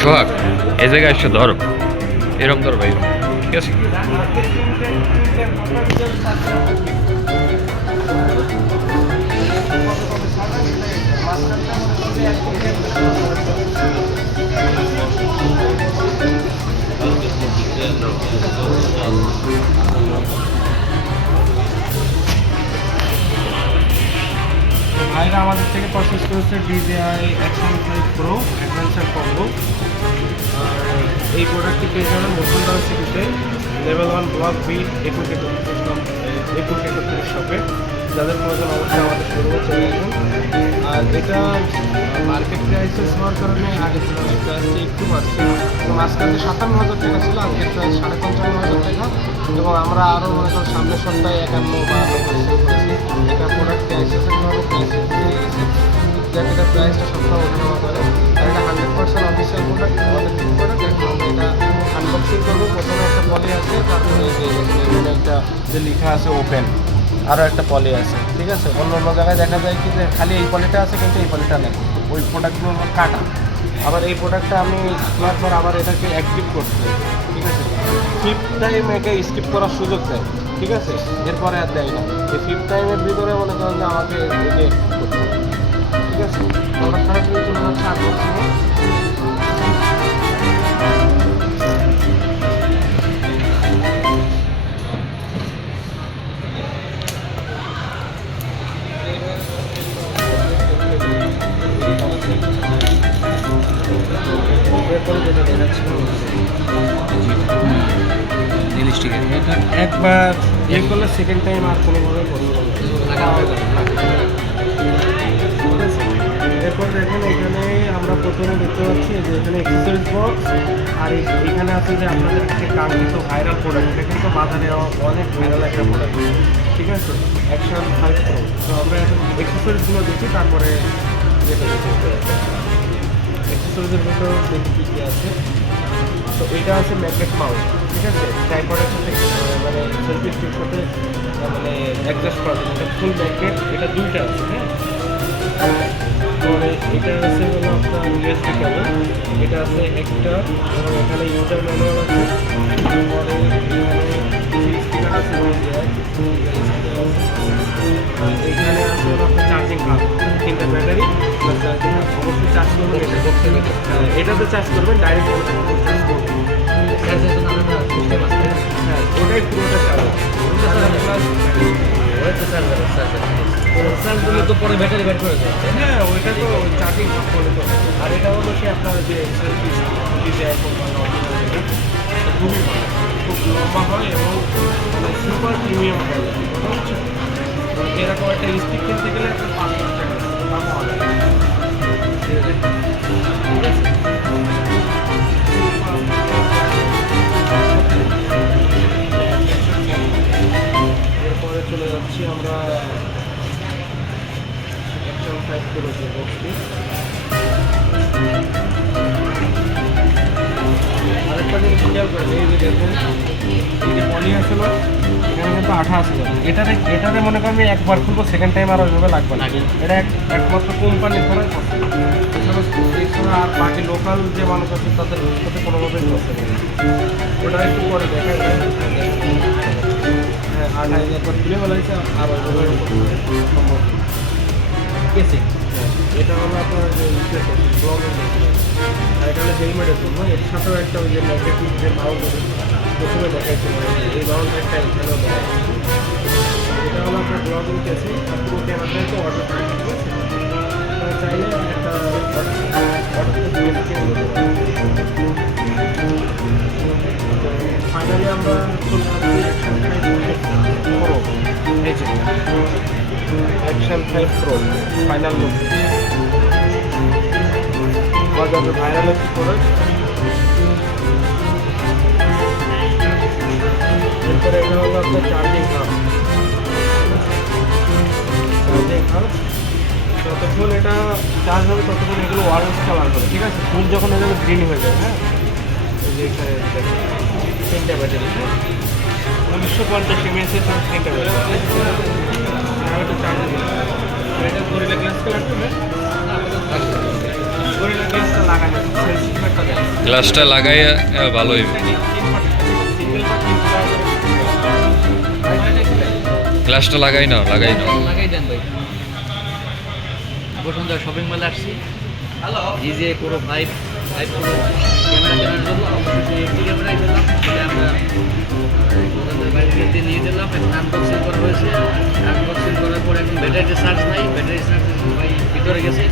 সোহাগ এই জায়গায় এসে ধরো, এরম ধরো ভাই, ঠিক আছে। ভাইরা আমাদের থেকে পারচেস করেছে DJI Action 5 Pro adventure combo. এই প্রোডাক্টটি পেয়ে যাবেন বসুন্ধরা সিটিতে লেভেল 1 ব্লক বি 2131 শপে। যাদের প্রয়োজন অবশ্যই আমাদের শোরুমে চলে আসবেন। আর এটা মার্কেট প্রাইসেস হওয়ার কারণে আগে ছিল প্রাইসটা একটু বাড়ছে, তো মাঝখানে 57,000 টাকা ছিল, আজকে প্রাইস 55,500 টাকা। এবং আমরা আরও মনে করেন সামনের সপ্তাহে 51-52 করে সেল করেছি। এটা প্রোডাক্ট প্রাইসেসের কারণে প্রাইস উঠে গেছে, যাতে এটা প্রাইসটা সবসময় ওঠানামা করে। আর এটা 100% অফিসিয়াল প্রোডাক্ট, আমাদের ঠিক প্রোডাক্ট। এখন আমরা এটা আনবক্সিং করবো। প্রথমে একটা পলি আছে, তারপরে এখানে একটা যে লেখা আছে ওপেন, আরও একটা পলি আছে, ঠিক আছে। অন্য অন্য জায়গায় দেখা যায় কি যে খালি এই পলিটা আছে, কিন্তু এই পলিটা নেই, ওই প্রোডাক্টগুলো কাটা। আবার এই প্রোডাক্টটা আমি খোলার পর আবার এটাকে অ্যাক্টিভ করতে হয়, ঠিক আছে। 5th টাইম একে স্কিপ করার সুযোগ দেয়, ঠিক আছে। এরপরে আর দেয় না, এই 5th টাইমের ভিতরে মনে করেন যে আমাকে একে করতে হবে, ঠিক আছে। আমরা সরাসরি চলে যাচ্ছে আনবক্সিংয়ে। এটা একবার ইয়ে করলে সেকেন্ড টাইম আর কোনোভাবে বন্ধ করবে। এরপর দেখেন এখানে আমরা প্রথমে দেখতে পাচ্ছি যে এখানে এক্সেসরিজ বক্স, আর এখানে আছে যে আপনাদের একটা কাঙ্ক্ষিত ভাইরাল প্রোডাক্ট। এটা কিন্তু বাজারে অনেক ভাইরাল একটা প্রোডাক্ট, ঠিক আছে, Action 5 Pro। তো আমরা এখন এক্সেসরিজগুলো দেখি, তারপরে যেটা দেখতে এক্সেসরিজের ভিতর দেখি কী কী আছে। তো এটা আছে ম্যাগনেট মাউন্ট, ঠিক আছে, ট্রাইপডের সাথে মানে সেলফি স্টিক সাথে মানে অ্যাডজাস্ট করা যায়। এটা ফুল ম্যাগনেট, এটা দুইটা আছে, হ্যাঁ। পরে এটা আছে হলো আপনার USB কেবল, এটা আছে একটা, এবং এখানে ইউজার ম্যানুয়াল আছে। পরে স্পিকার আছে, এইখানে আছে হলো আপনার চার্জিং হাব, 3টা ব্যাটারি প্লাস চার্জিং হাব। অবশ্যই চার্জ করবেন এটাতে চার্জ করবেন, ডাইরেক্ট চার্জ করবেন। হ্যাঁ, ওটাই পুরোটা চার্জ তো পরে ব্যাটারি ব্যাট করে যায়। হ্যাঁ, ওইটা তো চার্জিং করে তো। আর এটা হলো কি আপনার যে সেলফি DJI খুবই ভালো, খুব লম্বা হয় এবং মানে সুপার প্রিমিয়াম হয়, কথা হচ্ছে। এরকম একটা স্টিক কিনতে গেলে একটা 5,000 টাকা দাম হবে, ঠিক আছে। এরপরে চলে যাচ্ছি আমরা Action 5 Pro যে বক্সটি। আরেকটা জিনিস খেয়াল করেন, এই যে দেখুন এই যে পলি আছে না, এখানে কিন্তু আঠা আছে। এটাতে মনে করেন আমি একবার খুলবো, সেকেন্ড টাইম আর ওইভাবে লাগবে না। এটা একমাত্র কোম্পানির দ্বারাই পসিবল, এছাড়া আর বাকি লোকাল যে মানুষ আছে তাদের সাথে কোনোভাবেই পসিবল। ওটা একটু পরে দেখা যায়। হ্যাঁ, আঠা একবার খুলে বলা হয়েছে, আর ওইভাবে সম্ভব। ঠিক আছে, হ্যাঁ, এটা হলো আপনার ব্লগের মেশিন। আর এটা হলো হেলমেটের জন্য। এর সাথেও একটা ওই যে ম্যাগনেটিক যে মাউন্ট প্রথমে দেখাইছিল, এই মাউন্ট একটা এখানেও দেওয়া আছে। এটা হলো আপনার ব্লগিং কেসে, আর পুরো ক্যামেরাটা তো অর্ডার করে, ঠিক আছে। চাইলে একটা অর্ডার দিয়ে ফাইনালি আমরা চলে আসছি Action 5 Pro ফাইনাল লুক। বাজারে ভাইরাল একটি প্রোডাক্ট। এরপরে এটা হলো আপনার চার্জিং হাব। যতক্ষণ এটা চার্জ হবে ততক্ষণ এগুলো ওয়ারেন্টি চালানো হবে, ঠিক আছে। ফুল যখন এগুলো গ্রিন হয়ে যাবে, হ্যাঁ, এই যে এখানে 3টা ব্যাটারি, হ্যাঁ, 1950 mAh 3টা ব্যাটারি। আর একটা চার্জ গরিলা গ্লাসটা লাগবে গরিলা গ্লাসটা লাগানো সেলফিটা দেন গ্লাসটা লাগাইয়া ভালোই গ্লাসটা লাগাই না লাগাই দেন ভাই বসুন্ধরা শপিং মলে আসছি জিজে পুরো ফাইভ পুরো ক্যামেরা কেনার জন্য অবশ্যই একটি ক্যামেরাই পেলাম সেটা আমরা দোকানদার বাইরে দিয়ে নিয়ে দিলাম এখন আনবক্সিং করা হয়েছে আনবক্সিং করার পর এখন ব্যাটারিতে চার্জ নাই ব্যাটারি চার্জ ভাই ভিতরে গেছে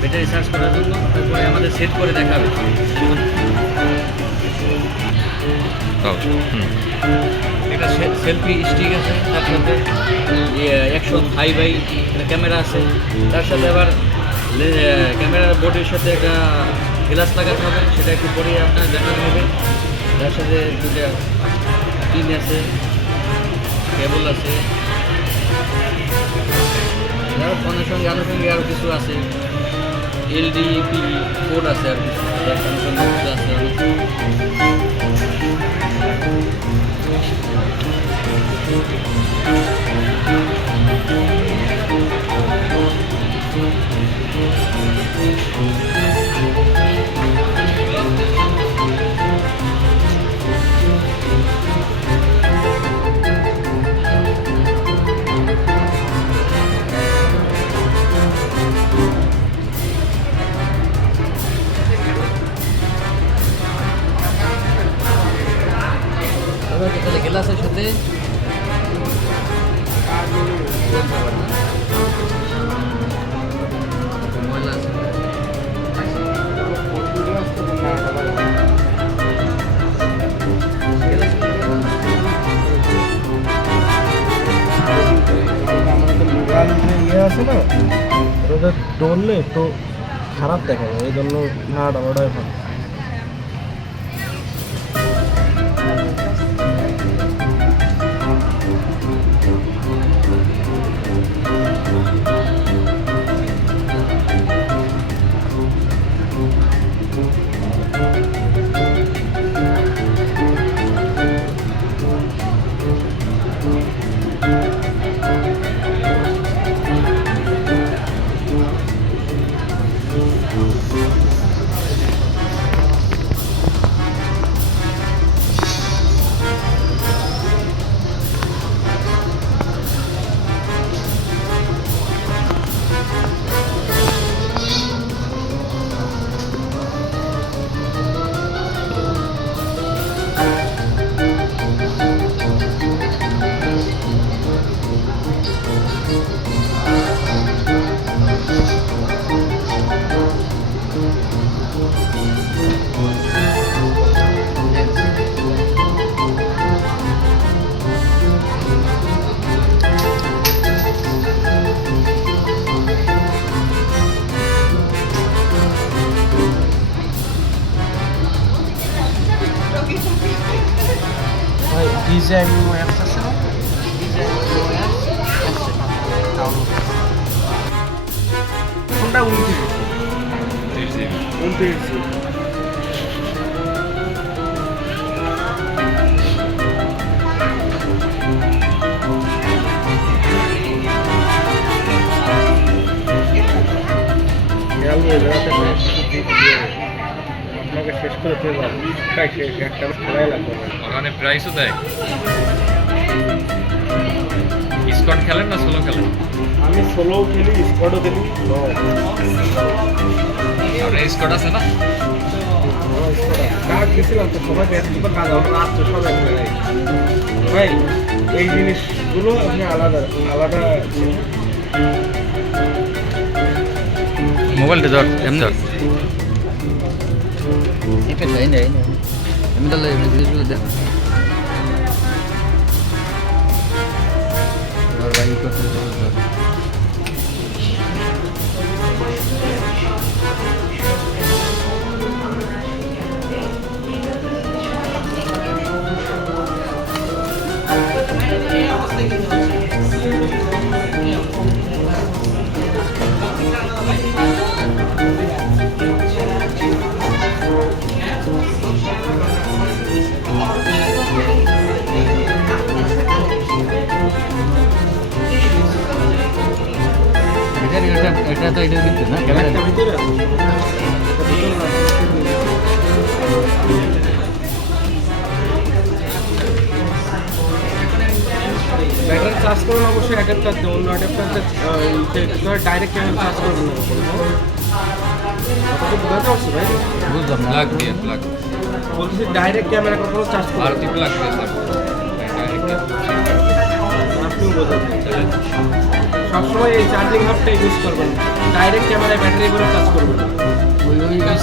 ব্যাটারি চার্জ করার জন্য তারপরে আমাদের সেট করে দেখাবে একটা সেলফি স্টিক আছে তার সাথে অ্যাকশন 5i ক্যামেরা আছে তার সাথে আবার ক্যামেরার বোর্ডের সাথে একটা গ্লাস লাগাতে হবে সেটা একটু পরে আপনার দেখানো হবে তার সাথে দুটো পিন আছে কেবল আছে ফোনের সঙ্গে আনুষঙ্গিক আরও কিছু আছে এলডিপি কোড আছে আর কিছু আনুষঙ্গিক কিছু আছে তাহলে গ্লাসের সাথে ময়লা আছে ইয়ে আছে না ওটা ডললে তো খারাপ দেখা যায় এই জন্য না ডালাটাই ভালো ডিজাইন অ্যাপস আছে না কোনটা 29 আপনাকে শেষ করে দেবো তাই শেষ একটা খেলাই লাগবে ওখানে প্রাইসও দেয় স্কট খেলেন না সোলো খেলেন আমি সোলোও খেলি স্কোয়াডও খেলি আপনার স্কট আছে না কাজ গেছিলাম তো সবাই ব্যস্ত কাজ আমার আসছে সবাই ভাই এই জিনিসগুলো আপনি আলাদা আলাদা মোবাইলটা ধর এমনি ধর আমি তাহলে ভিডিওগুলো দেখ এটা তো এটার ভিতরে না ক্যামেরা একটা ভিতরে আছে এটা ভিতরে না, ব্যাটারি চার্জ করুন অবশ্যই অ্যাডাপ্টার দিয়ে, অন্য অ্যাডাপ্টারতে ডাইরেক্ট ক্যামেরা চার্জ করবেন না কখনো। কথাটা বোঝাতে পারছো ভাই? বুঝলাম না প্লাগ দিয়ে প্লাগ বলতেছি ডাইরেক্ট ক্যামেরা কখনো চার্জ করবেন আরতি না। প্লাগ দিয়ে স্যার আপনিও বোঝাতে সবসময় এই চার্জিং হাবটা ইউজ করবেন, ডাইরেক্ট ক্যামেরায় ব্যাটারি করে চার্জ করবেন না। ওই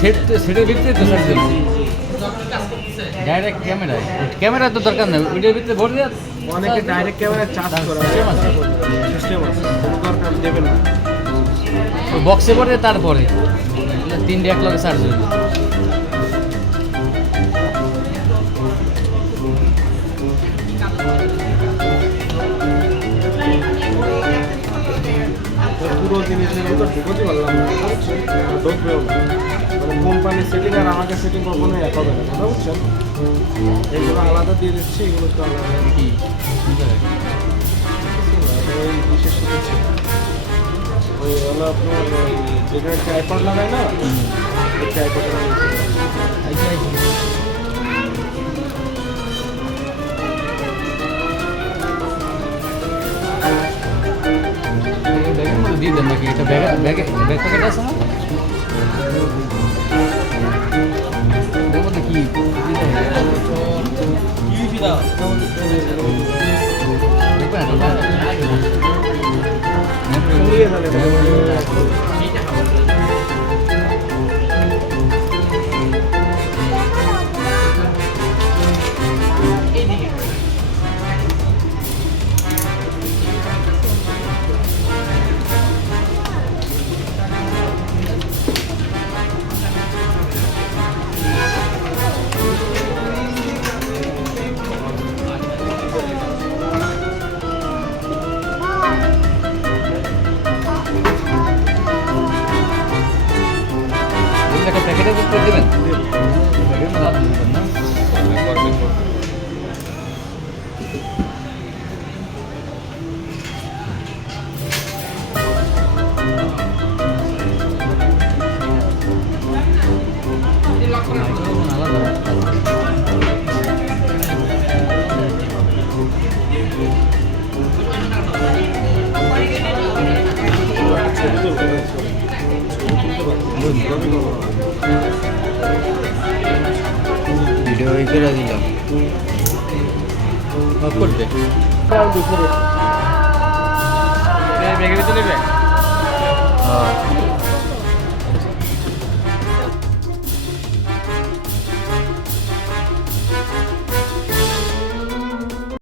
সেটের ভিতরে তো স্যার ডাইরেক্ট ক্যামেরা তো দরকার নেই ওইটার ভিতরে ভরে দেওয়া অনেকে ডাইরেক্ট ক্যামেরা চার্জ করে System আছে? সিস্টেম আছে, দরকার দেবেন না। বক্সে ভরে তারপরে 3 এক লগে চার্জ হয়ে যায়। পুরো জিনিসের মতো ঢুকতে পারলাম না, বুঝছেন? ঢুকবেও না, মানে কোম্পানির সেটিং আর আমাকে সেটিং কখনোই এক হবে না, কথা বুঝছেন? এইগুলো আলাদা দিয়ে দিচ্ছি, এগুলো তো আলাদা। কি সুন্দর ওই বিশেষ কিছু ওই হলো আপনার ওই যেখানে ট্রাইপড লাগায় না, ওই ট্রাইপডের ব্যাগের মধ্যে দিয়ে দেন নাকি এটা ব্যাগ প্যাকেট আছে না ওর মধ্যে কি নিয়ে যাবে। একটা প্যাকেটের উপর দেবেন ব্যাগের মধ্যে হাত দিবেন না ভিডিও করে দিলাম অফ করে দে দুপুরে ব্যাগের ভিতরে নেবে